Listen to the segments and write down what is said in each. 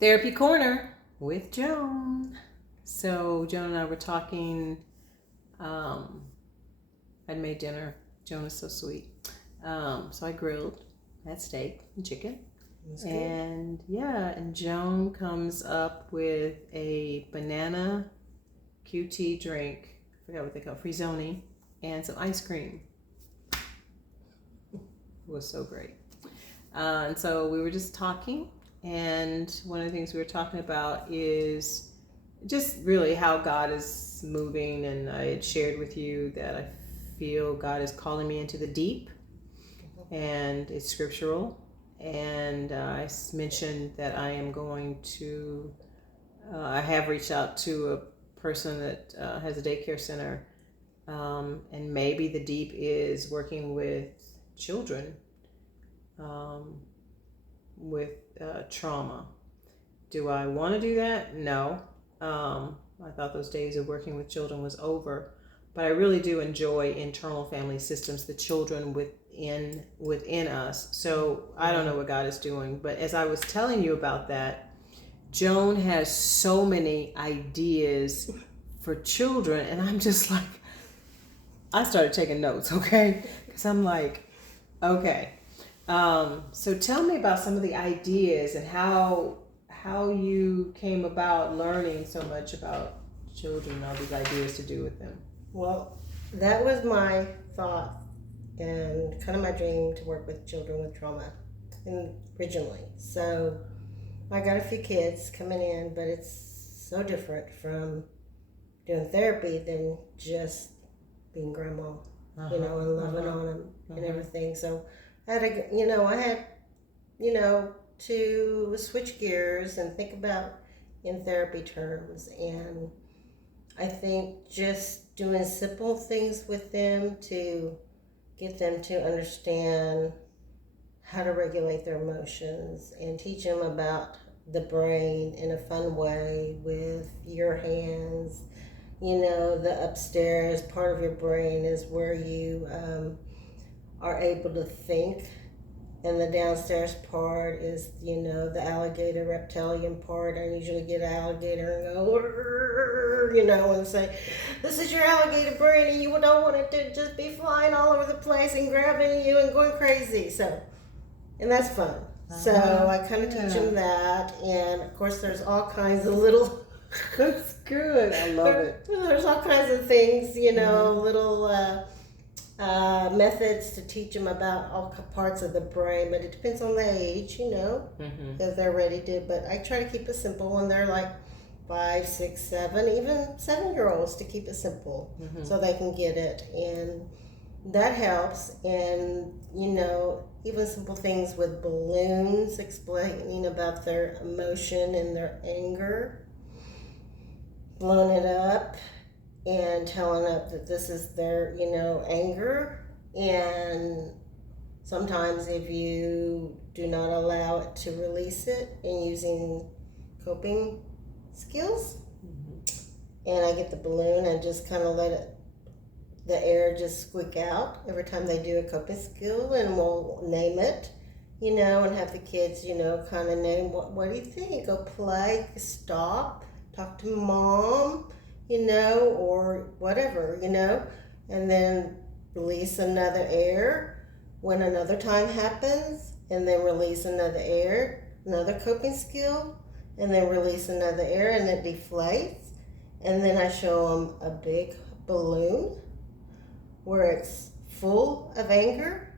Therapy Corner with Joan. So Joan and I were talking. I'd made dinner. Joan is so sweet. So I grilled that steak and chicken. And Joan comes up with a banana QT drink. I forgot what they call it, Frizzoni, and some ice cream. It was so great. And so we were just talking. And one of the things we were talking about is just really how God is moving. And I had shared with you that I feel God is calling me into the deep, and it's scriptural. And I mentioned that I am going to, I have reached out to a person that has a daycare center. And maybe the deep is working with children with trauma. Do I want to do that? No. I thought those days of working with children was over, but I really do enjoy internal family systems, the children within us. So I don't know what God is doing, but as I was telling you about that, Joan has so many ideas for children, and I'm just like, I started taking notes, okay? Because I'm like, okay. So tell me about some of the ideas and how you came about learning so much about children and all these ideas to do with them. Well, that was my thought and kind of my dream to work with children with trauma originally. So I got a few kids coming in, but it's so different from doing therapy than just being grandma, and loving on them and everything. So I had to switch gears and think about in therapy terms. And I think just doing simple things with them to get them to understand how to regulate their emotions and teach them about the brain in a fun way with your hands. The upstairs part of your brain is where you are able to think, and the downstairs part is, the alligator reptilian part. I usually get an alligator and go, and say, this is your alligator brain, and you don't want it to just be flying all over the place and grabbing you and going crazy. So, and that's fun. So I kind of teach them that, and of course there's all kinds of little... That's good. I love it. There's all kinds of things, little methods to teach them about all parts of the brain, but it depends on the age, if they're ready to. But I try to keep it simple when they're like 5, 6, 7, even 7-year-olds, to keep it simple so they can get it. And that helps. And, even simple things with balloons, explaining about their emotion and their anger, blowing it up and telling them that this is their, anger. And sometimes if you do not allow it to release it, and using coping skills, and I get the balloon and just kind of let the air just squeak out every time they do a coping skill, and we'll name it, and have the kids, kind of name, what do you think? Go play, stop, talk to mom, or whatever, and then release another air when another time happens, and then release another coping skill, and then release another air, and it deflates. And then I show them a big balloon where it's full of anger,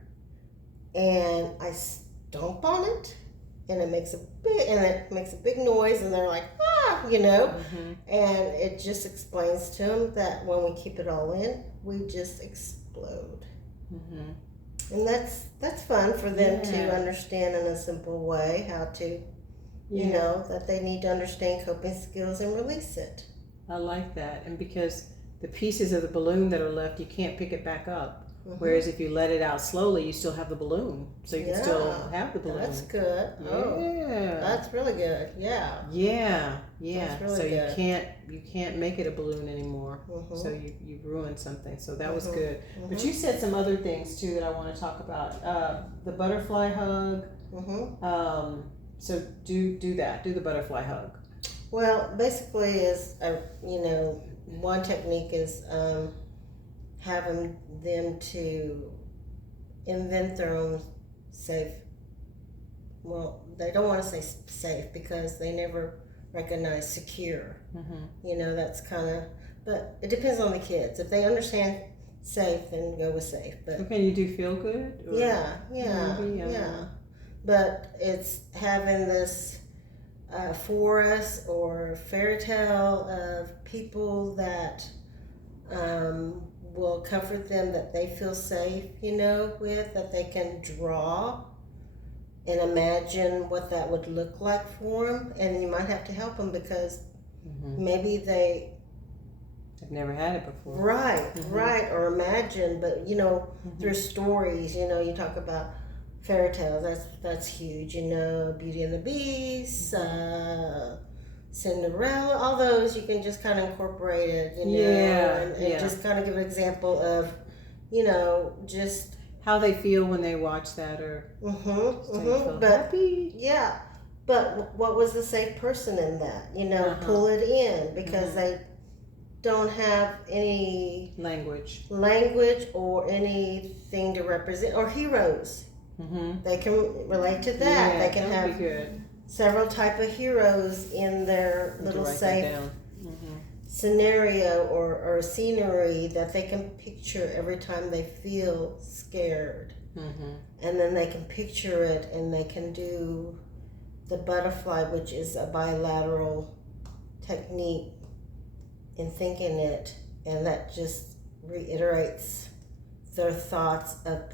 and I stomp on it, and it makes a big noise, and they're like, and it just explains to them that when we keep it all in, we just explode. And that's fun for them to understand in a simple way how to, that they need to understand coping skills and release it. I like that. And because the pieces of the balloon that are left, you can't pick it back up. Whereas if you let it out slowly, you still have the balloon. So you can still have the balloon. That's good. Yeah. Oh, that's really good. Yeah. Yeah. Really so good. you can't make it a balloon anymore. So you ruined something. So that was good. But you said some other things too that I want to talk about. The butterfly hug. So do that. Do the butterfly hug. Well, basically, is one technique is having them to invent their own safe. Well, they don't want to say safe because they never recognize secure. That's kind of, but it depends on the kids. If they understand safe, then go with safe. But okay, you do feel good? Or yeah. But it's having this forest or fairy tale of people that will comfort them, that they feel safe, with, that they can draw and imagine what that would look like for them. And you might have to help them because maybe I've never had it before. Right, or imagine, but through stories, you talk about fairy tales, that's huge, Beauty and the Beast, Cinderella, all those, you can just kind of incorporate it, and just kind of give an example of, just how they feel when they watch that, or but happy. Yeah, but what was the safe person in that? Pull it in because they don't have any language or anything to represent, or heroes. They can relate to that. They can have several type of heroes in their little safe scenario or scenery that they can picture every time they feel scared. And then they can picture it, and they can do the butterfly, which is a bilateral technique in thinking it, and that just reiterates their thoughts of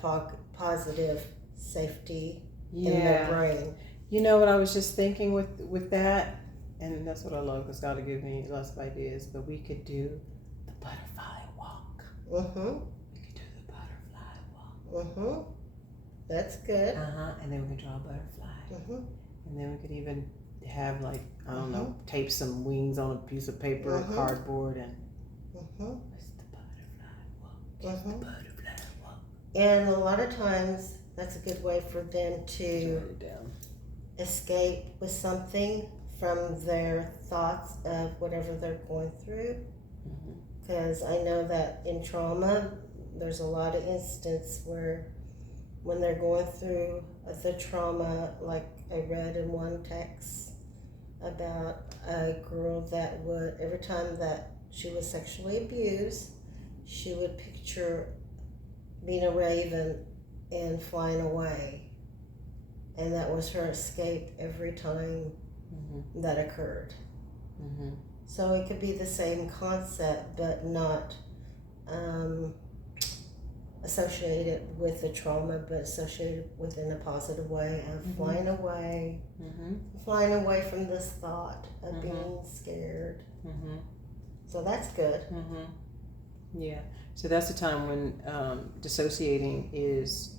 positive safety in their brain. You know what I was just thinking with that, and that's what I love, because God will give me lots of ideas, but we could do the butterfly walk. We could do the butterfly walk. That's good. And then we could draw a butterfly. And then we could even have, like, I don't know, tape some wings on a piece of paper or cardboard, and it's the butterfly walk. It's the butterfly walk. And a lot of times that's a good way for them to escape with something from their thoughts of whatever they're going through. Because I know that in trauma, there's a lot of instances where when they're going through the trauma, like I read in one text about a girl that would, every time that she was sexually abused, she would picture being a raven and flying away. And that was her escape every time that occurred. So it could be the same concept, but not associated with the trauma, but associated within a positive way of flying away from this thought of being scared. So that's good. Yeah. So that's the time when dissociating is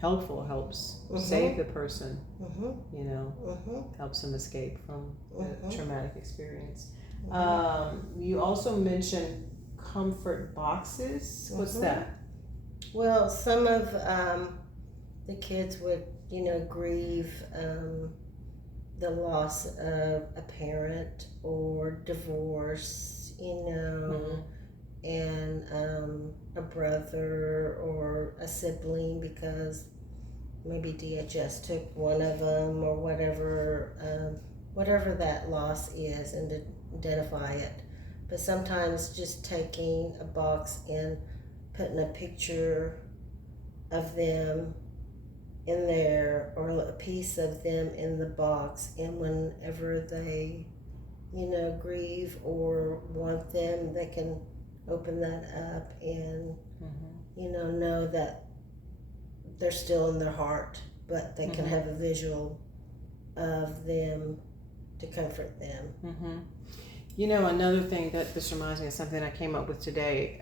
helpful, helps save the person, helps them escape from the traumatic experience. You also mentioned comfort boxes. What's that? Well, some of the kids would, grieve the loss of a parent or divorce, and a brother or a sibling, because maybe DHS took one of them or whatever that loss is, and to identify it. But sometimes just taking a box and putting a picture of them in there, or a piece of them in the box, and whenever they, grieve or want them, they can open that up and, know that they're still in their heart, but they can have a visual of them to comfort them. Another thing that this reminds me of something I came up with today.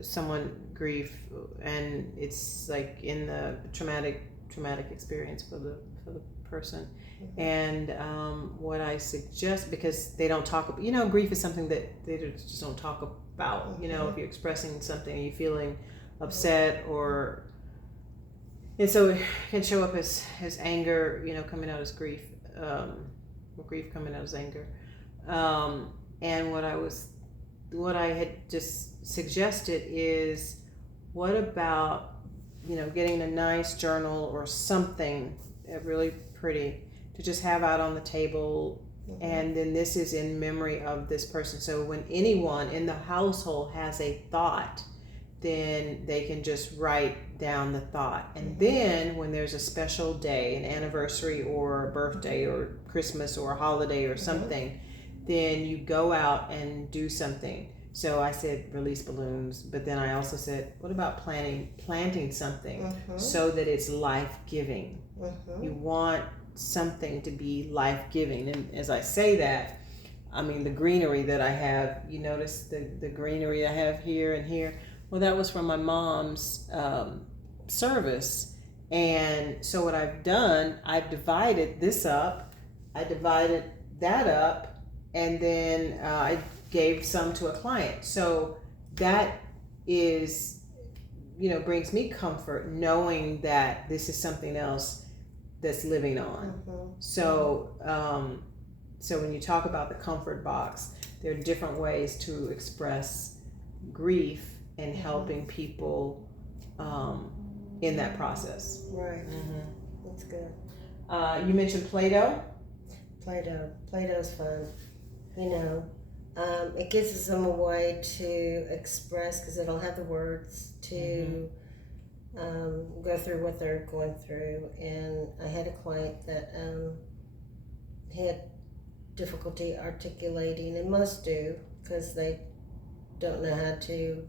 Someone grief, and it's like in the traumatic experience for the person. And what I suggest, because they don't talk about, grief is something that they just don't talk about. If you're expressing something, you're feeling upset or And so it can show up as anger, coming out as grief, or grief coming out as anger. And what I had just suggested is, what about, getting a nice journal or something really pretty to just have out on the table. And then this is in memory of this person. So when anyone in the household has a thought, then they can just write down the thought. And then when there's a special day, an anniversary or a birthday or Christmas or a holiday or something, then you go out and do something. So I said release balloons, but then I also said, what about planting something so that it's life-giving? You want something to be life-giving. And as I say that, I mean the greenery that I have, you notice the greenery I have here and here? Well, that was from my mom's service. And so what I've done, I've divided this up, I divided that up, and then I gave some to a client. So that is, brings me comfort knowing that this is something else that's living on. So so when you talk about the comfort box, there are different ways to express grief and helping people in that process. Right. That's good. You mentioned Play-Doh. Play-Doh's fun. It gives them a way to express, because they don't have the words to go through what they're going through. And I had a client that had difficulty articulating, and most do, because they don't know how to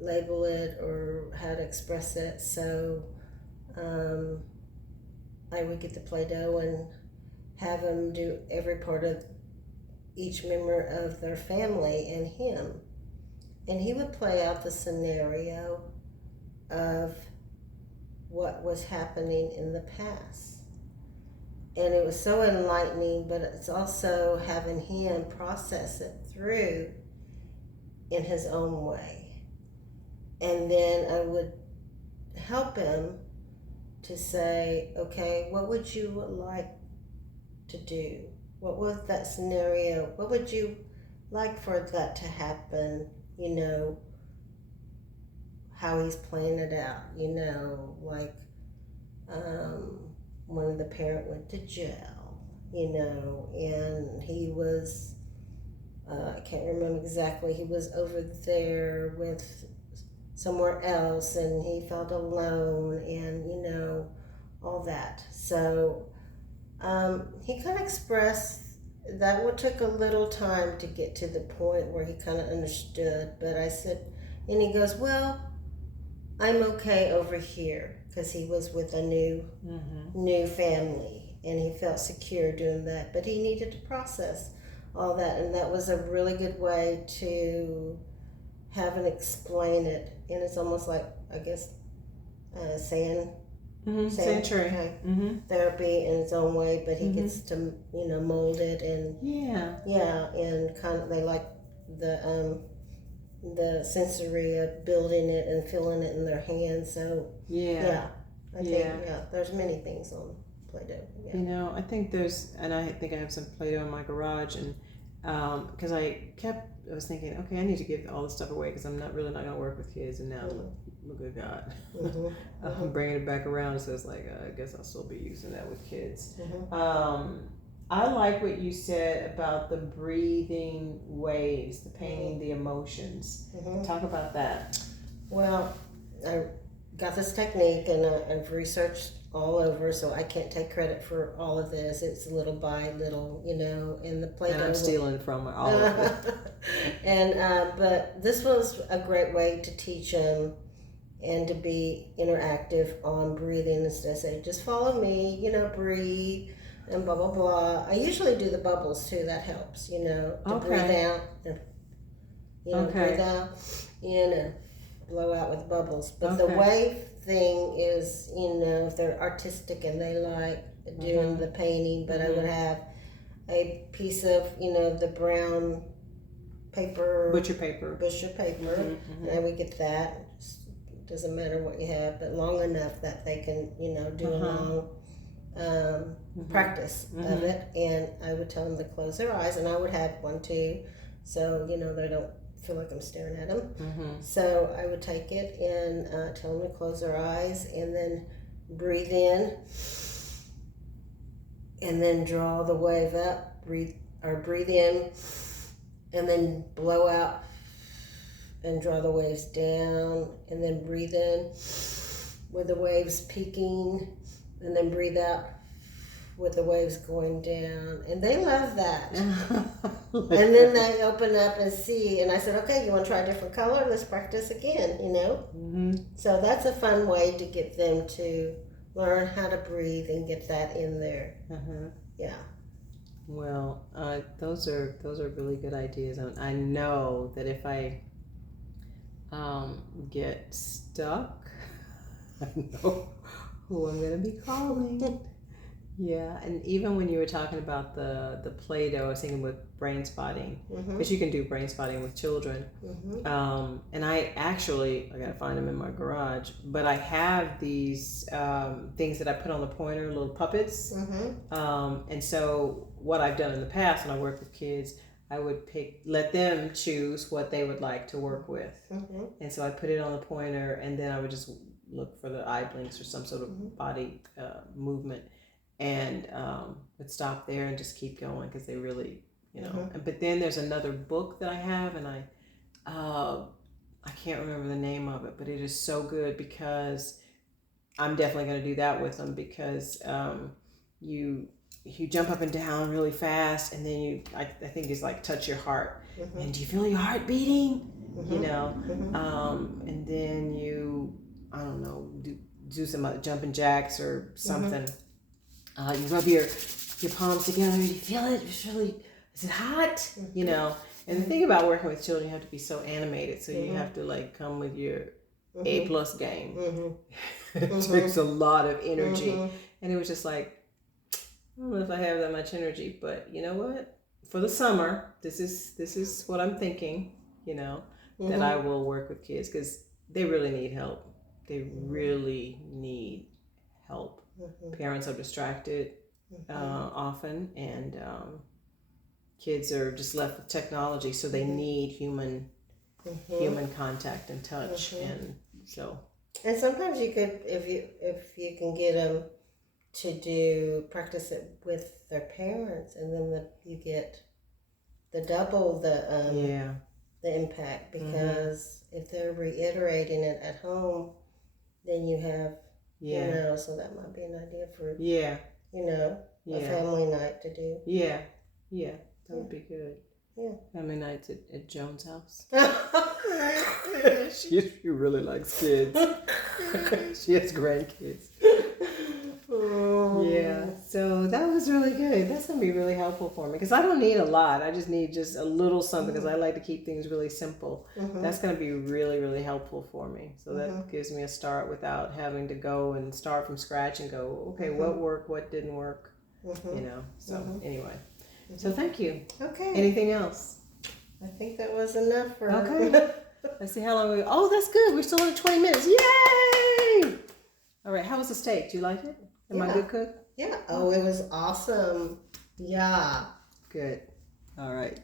label it or how to express it. So I would get the Play-Doh and have them do every part of each member of their family and him. And he would play out the scenario of what was happening in the past. And it was so enlightening, but it's also having him process it through in his own way. And then I would help him to say, okay, what would you like to do? What was that scenario? What would you like for that to happen? How he's playing it out, like one of the parent went to jail, and he was, I can't remember exactly, he was over there with somewhere else and he felt alone and, all that. So he kind of expressed that. What took a little time to get to the point where he kind of understood, but I said, and he goes, well, I'm okay over here, because he was with a new family and he felt secure doing that, but he needed to process all that, and that was a really good way to have him explain it. And it's almost like, I guess, saying therapy in its own way, but he gets to mold it, and and kind of, they like the sensory of building it and feeling it in their hands. So I think there's many things on Play-Doh. I think I have some Play-Doh in my garage, and because I was thinking, okay, I need to give all this stuff away because I'm not going to work with kids, and now look at God. I'm bringing it back around, so it's like, I guess I'll still be using that with kids. I like what you said about the breathing waves, the painting the emotions. Talk about that. Well, I got this technique, and I've researched all over, so I can't take credit for all of this. It's little by little, in the Play-Doh. And I'm stealing from all of it. And but this was a great way to teach them and to be interactive on breathing, instead of saying, just follow me, breathe and blah blah blah. I usually do the bubbles too. That helps, to breathe out and breathe out and blow out with bubbles. But the wave thing is, if they're artistic and they like doing the painting, but I would have a piece of, the brown paper, butcher paper, and I would get that, doesn't matter what you have, but long enough that they can, do a long practice of it. And I would tell them to close their eyes, and I would have one too, so they don't feel like I'm staring at them. So I would take it and tell them to close their eyes, and then breathe in, and then draw the wave up. Breathe in, and then blow out and draw the waves down, and then breathe in with the waves peaking, and then breathe out with the waves going down. And they love that. And then they open up and see, and I said, okay, you want to try a different color? Let's practice again, So that's a fun way to get them to learn how to breathe and get that in there. Yeah. Well, those are really good ideas. I know that if I get stuck, I know who I'm going to be calling. Yeah, and even when you were talking about the Play-Doh, I was thinking with brain spotting, because you can do brain spotting with children. And I gotta find them in my garage, but I have these things that I put on the pointer, little puppets. And so what I've done in the past when I work with kids, I would let them choose what they would like to work with. And so I put it on the pointer, and then I would just look for the eye blinks or some sort of body movement, and would stop there and just keep going, because they really, But then there's another book that I have, and I can't remember the name of it, but it is so good, because I'm definitely going to do that with them, because you jump up and down really fast, and then I think it's like touch your heart, and do you feel your heart beating? And then I don't know, do some jumping jacks or something. You rub your palms together. You feel it? Is it hot? And the thing about working with children, you have to be so animated. So you have to come with your A+ game. It takes a lot of energy. And it was just like, I don't know if I have that much energy, but you know what? For the summer, this is what I'm thinking, that I will work with kids, because they really need help. They really need help. Parents are distracted often, and kids are just left with technology, so they need human contact and touch. And so, and sometimes you could, if you can get them to practice it with their parents, and then you get the double the impact, because if they're reiterating it at home, then you have so that might be an idea for a family night to do. That would be good. Family nights at Joan's house. She really likes kids. She has grandkids. So that was really good. That's going to be really helpful for me, because I don't need a lot. I just need just a little something, because I like to keep things really simple. That's going to be really, really helpful for me. So that gives me a start without having to go and start from scratch and go, okay, what worked, what didn't work, So anyway, so thank you. Okay. Anything else? I think that was enough for Let's see how long oh, that's good. We're still on 20 minutes. Yay! All right. How was the steak? Do you like it? Am I a good cook? Yeah. Oh, it was awesome. Yeah. Good. All right.